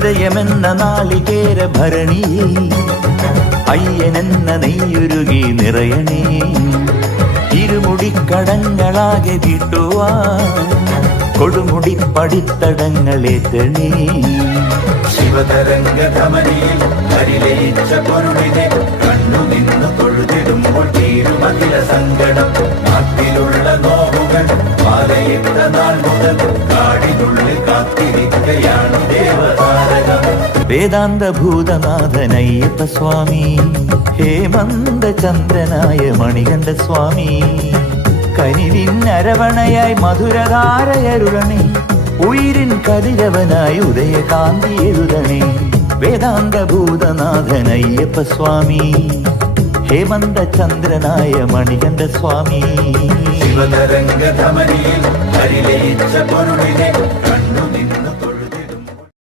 ഹൃദയമെന്ന നാളികേര ഭരണിയിൽ അയ്യനെന്ന നെയ്യുരുകി നിറയണേ. ഇരുമുടിക്കടങ്ങളാകെ വീട്ടുവാൻ കൊടുമുടി പടിത്തടങ്ങളേറ്റണേ. ശിവതരംഗധമനിയിൽ പരിലയിച്ച പൊരുളിനെ കണ്ണു നിന്ന് തൊഴുതിടുമ്പോൾ തീരുമതില സങ്കടം. നാട്ടിലുള്ള നോവുകൾ മാലയിട്ട നാൾ മുതൽ കാടിനുള്ളിൽ കാത്തിരിക്കയാണ് ദേവതാരകം. വേദാന്ത ഭൂതനാഥനയ്യപ്പ സ്വാമി, ഹേമന്ത ചന്ദ്രനായ മണികണ്ഠ സ്വാമി, കനിവിൻ അരവണയായി മധുരധാരയരുളണേ. ഉയിരിൻ കതിരവനായി ഉദയകാന്തി എഴുതണേ. വേദാന്ത ഭൂതനാഥനയ്യപ്പ സ്വാമി, ഹേമന്ത ചന്ദ്രനായ മണികണ്ഠ സ്വാമി. ശിവതരംഗധമനിയിൽ പരിലയിച്ച പൊരുളിനെ കണ്ണു നിന്ന്